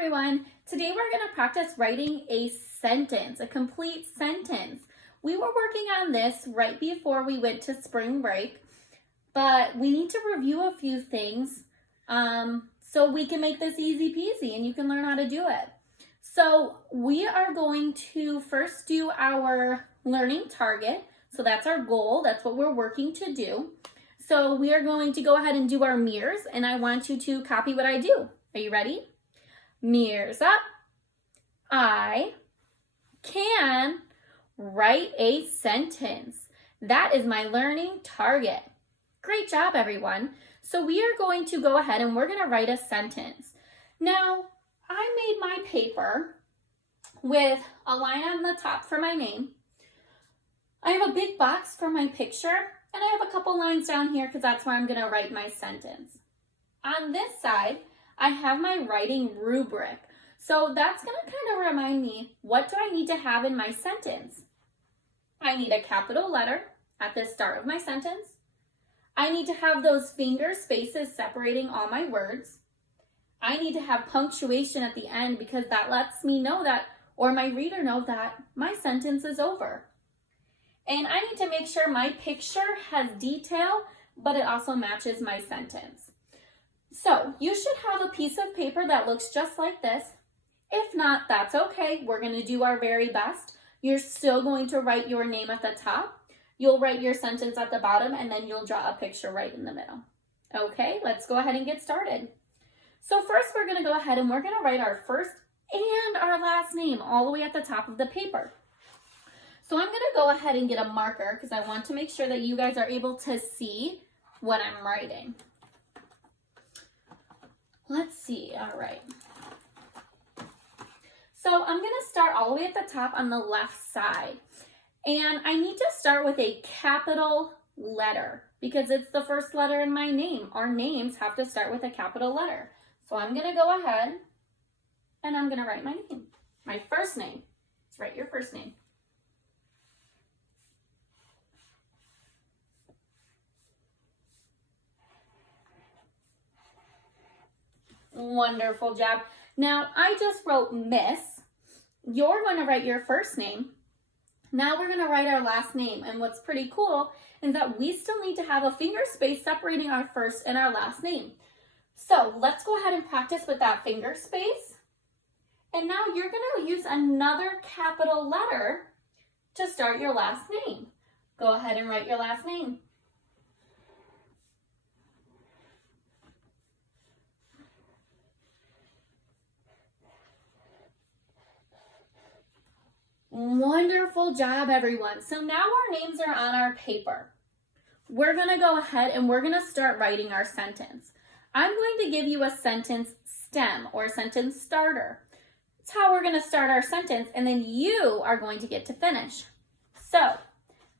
everyone. Today we're going to practice writing a sentence, a complete sentence. We were working on this right before we went to spring break, but we need to review a few things so we can make this easy peasy and you can learn how to do it. So we are going to first do our learning target. So that's our goal. That's what we're working to do. So we are going to go ahead and do our mirrors, and I want you to copy what I do. Are you ready? Mirrors up. I can write a sentence. That is my learning target. Great job, everyone. So we are going to go ahead and we're going to write a sentence. Now, I made my paper with a line on the top for my name. I have a big box for my picture, and I have a couple lines down here because that's where I'm going to write my sentence. On this side, I have my writing rubric. So that's going to kind of remind me, what do I need to have in my sentence? I need a capital letter at the start of my sentence. I need to have those finger spaces separating all my words. I need to have punctuation at the end because that lets me know that, or my reader know that my sentence is over. And I need to make sure my picture has detail, but it also matches my sentence. So you should have a piece of paper that looks just like this. If not, that's okay. We're going to do our very best. You're still going to write your name at the top. You'll write your sentence at the bottom, and then you'll draw a picture right in the middle. Okay, let's go ahead and get started. So first we're going to go ahead and we're going to write our first and our last name all the way at the top of the paper. So I'm going to go ahead and get a marker because I want to make sure that you guys are able to see what I'm writing. Let's see. All right. So I'm going to start all the way at the top on the left side. And I need to start with a capital letter because it's the first letter in my name. Our names have to start with a capital letter. So I'm going to go ahead and I'm going to write my name, my first name. Let's write your first name. Wonderful job. Now, I just wrote Miss. You're going to write your first name. Now we're going to write our last name. And what's pretty cool is that we still need to have a finger space separating our first and our last name. So let's go ahead and practice with that finger space. And now you're going to use another capital letter to start your last name. Go ahead and write your last name. Wonderful job, everyone. So now our names are on our paper. We're going to go ahead and we're going to start writing our sentence. I'm going to give you a sentence stem or a sentence starter. That's how we're going to start our sentence, and then you are going to get to finish. So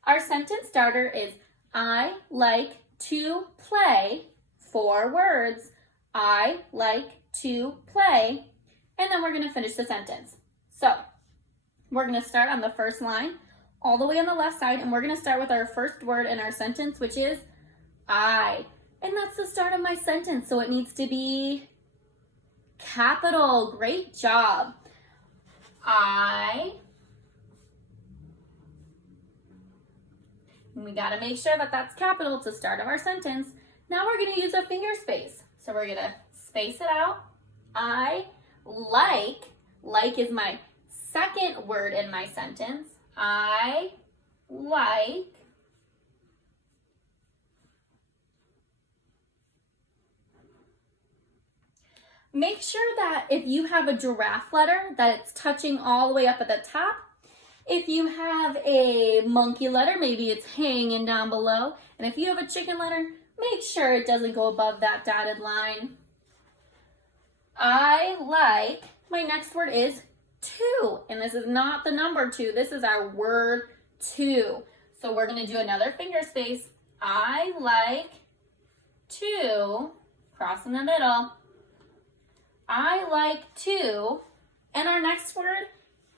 our sentence starter is, I like to play, 4 words. I like to play, and then we're going to finish the sentence. So we're going to start on the first line all the way on the left side, and we're going to start with our first word in our sentence, which is I. And that's the start of my sentence, so it needs to be capital. Great job. I. And we got to make sure that that's capital. It's the start of our sentence. Now we're going to use a finger space. So we're going to space it out. I like is my second word in my sentence. I like make sure that if you have a giraffe letter that it's touching all the way up at the top. If you have a monkey letter, maybe it's hanging down below. And if you have a chicken letter, make sure it doesn't go above that dotted line. I like, my next word is 2, and this is not the number 2. This is our word 2. So we're going to do another finger space. I like to, cross in the middle. I like to, and our next word,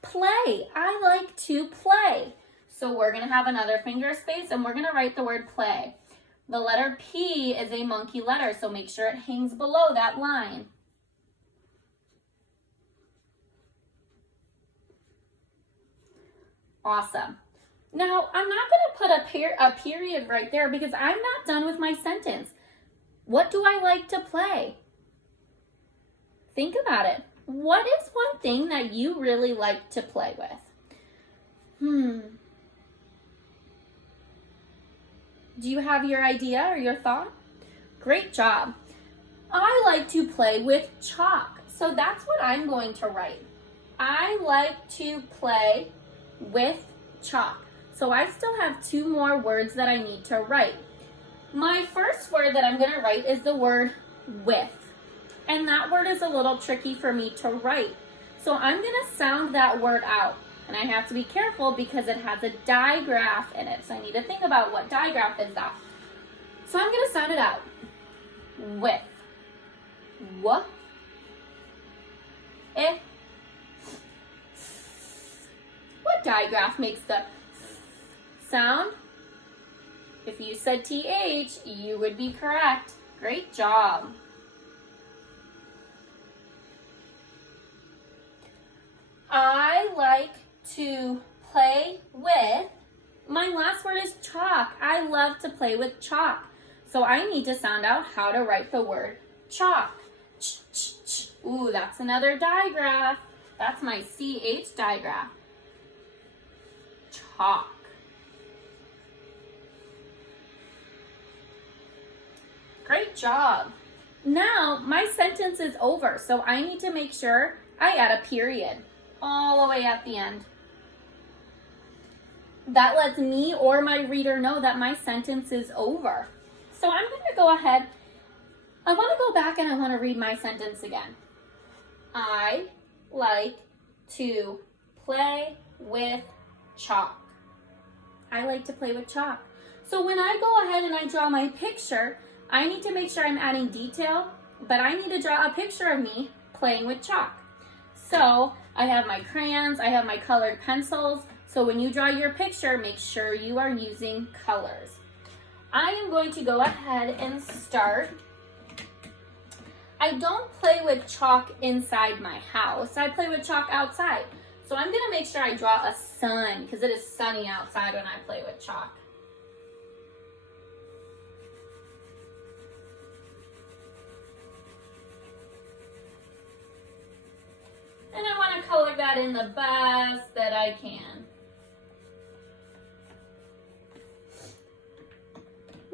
play. I like to play. So we're going to have another finger space, and we're going to write the word play. The letter P is a monkey letter, so make sure it hangs below that line. Awesome. Now, I'm not going to put a period right there because I'm not done with my sentence. What do I like to play? Think about it. What is one thing that you really like to play with? Do you have your idea or your thought? Great job. I like to play with chalk. So that's what I'm going to write. I like to play with chalk. So I still have 2 more words that I need to write. My first word that I'm going to write is the word with. And that word is a little tricky for me to write. So I'm going to sound that word out. And I have to be careful because it has a digraph in it. So I need to think about what digraph is that. So I'm going to sound it out. With. W. Eh. What digraph makes the sound? If you said TH, you would be correct. Great job. I like to play with, my last word is chalk. I love to play with chalk. So I need to sound out how to write the word chalk. Ch. Ooh, that's another digraph. That's my CH digraph. Chalk. Great job. Now my sentence is over, so I need to make sure I add a period all the way at the end. That lets me or my reader know that my sentence is over. So I'm going to go ahead. I want to go back and I want to read my sentence again. I like to play with chalk. I like to play with chalk. So when I go ahead and I draw my picture, I need to make sure I'm adding detail, but I need to draw a picture of me playing with chalk. So I have my crayons, I have my colored pencils. So when you draw your picture, make sure you are using colors. I am going to go ahead and start. I don't play with chalk inside my house. I play with chalk outside. So I'm gonna make sure I draw a sun because it is sunny outside when I play with chalk. And I want to color that in the best that I can.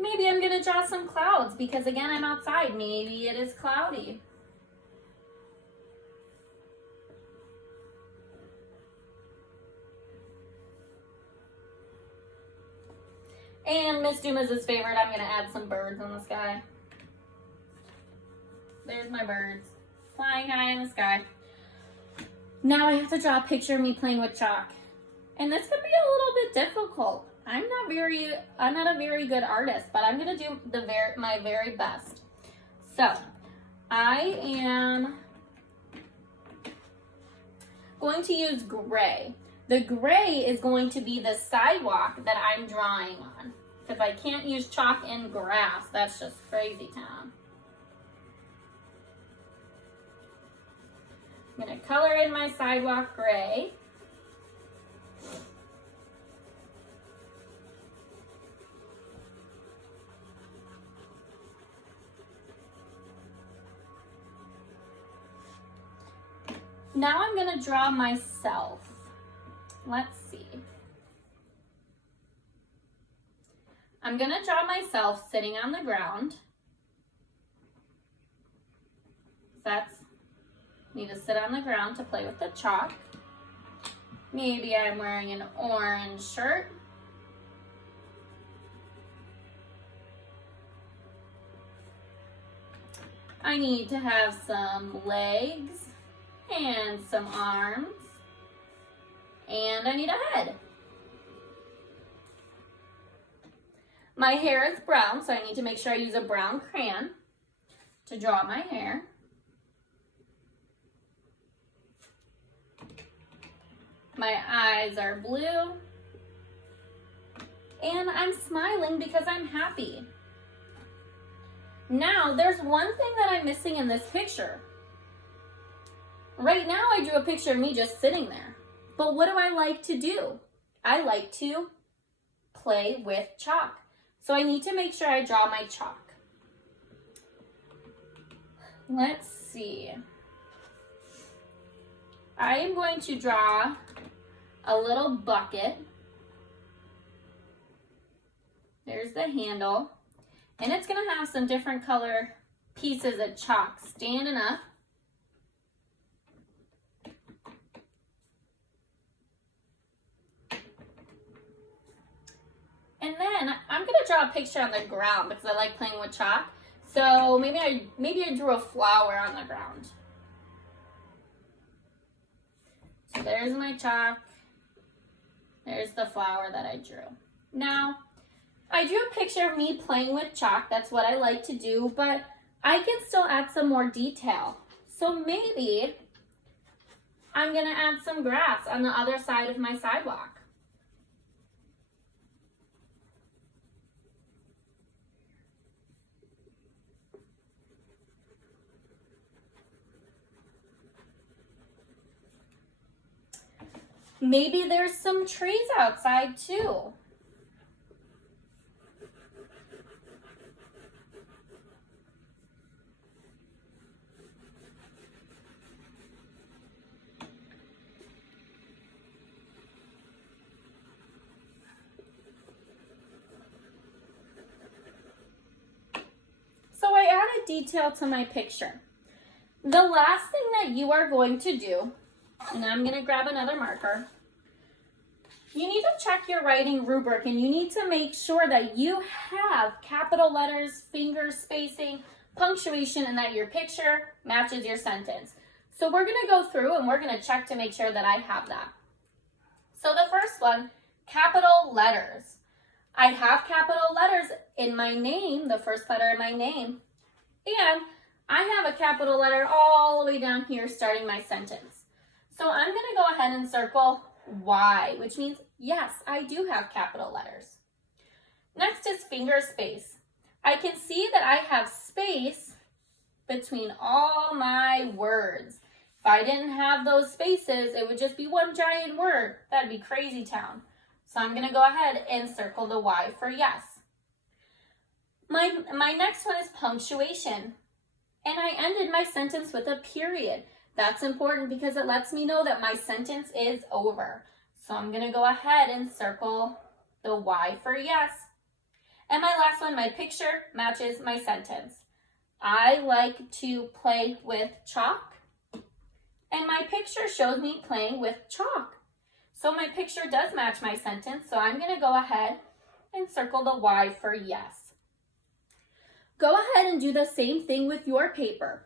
Maybe I'm going to draw some clouds because again, I'm outside. Maybe it is cloudy. And Miss Dumas' favorite, I'm going to add some birds in the sky. There's my birds flying high in the sky. Now I have to draw a picture of me playing with chalk. And this could be a little bit difficult. I'm not a very good artist, but I'm gonna do my very best. So I am going to use gray. The gray is going to be the sidewalk that I'm drawing on. Because I can't use chalk in grass, that's just crazy town. I'm going to color in my sidewalk gray. Now I'm going to draw myself. Let's see. I'm going to draw myself sitting on the ground. Need to sit on the ground to play with the chalk. Maybe I'm wearing an orange shirt. I need to have some legs and some arms. And I need a head. My hair is brown, so I need to make sure I use a brown crayon to draw my hair. My eyes are blue. And I'm smiling because I'm happy. Now, there's one thing that I'm missing in this picture. Right now, I drew a picture of me just sitting there. But what do I like to do? I like to play with chalk. So I need to make sure I draw my chalk. Let's see. I am going to draw a little bucket. There's the handle. And it's going to have some different color pieces of chalk standing up. And then I'm going to draw a picture on the ground because I like playing with chalk. So maybe I drew a flower on the ground. So there's my chalk. There's the flower that I drew. Now, I drew a picture of me playing with chalk. That's what I like to do, but I can still add some more detail. So maybe I'm gonna add some grass on the other side of my sidewalk. Maybe there's some trees outside too. So I added detail to my picture. The last thing that you are going to do, and I'm going to grab another marker, you need to check your writing rubric and you need to make sure that you have capital letters, finger spacing, punctuation, and that your picture matches your sentence. So we're going to go through and we're going to check to make sure that I have that. So the first one, capital letters. I have capital letters in my name, the first letter in my name, and I have a capital letter all the way down here starting my sentence. So I'm going to go ahead and circle Y, which means yes, I do have capital letters. Next is finger space. I can see that I have space between all my words. If I didn't have those spaces, it would just be one giant word. That'd be crazy town. So I'm going to go ahead and circle the Y for yes. My next one is punctuation. And I ended my sentence with a period. That's important because it lets me know that my sentence is over. So I'm going to go ahead and circle the Y for yes. And my last one, my picture matches my sentence. I like to play with chalk. And my picture shows me playing with chalk. So my picture does match my sentence. So I'm going to go ahead and circle the Y for yes. Go ahead and do the same thing with your paper.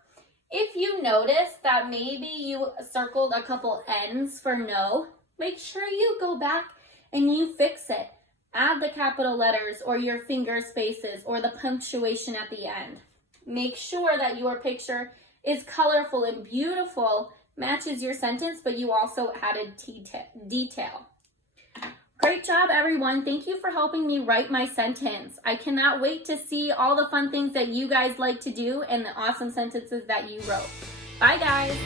If you notice that maybe you circled a couple N's for no, make sure you go back and you fix it. Add the capital letters or your finger spaces or the punctuation at the end. Make sure that your picture is colorful and beautiful, matches your sentence, but you also added detail. Great job, everyone. Thank you for helping me write my sentence. I cannot wait to see all the fun things that you guys like to do and the awesome sentences that you wrote. Bye, guys.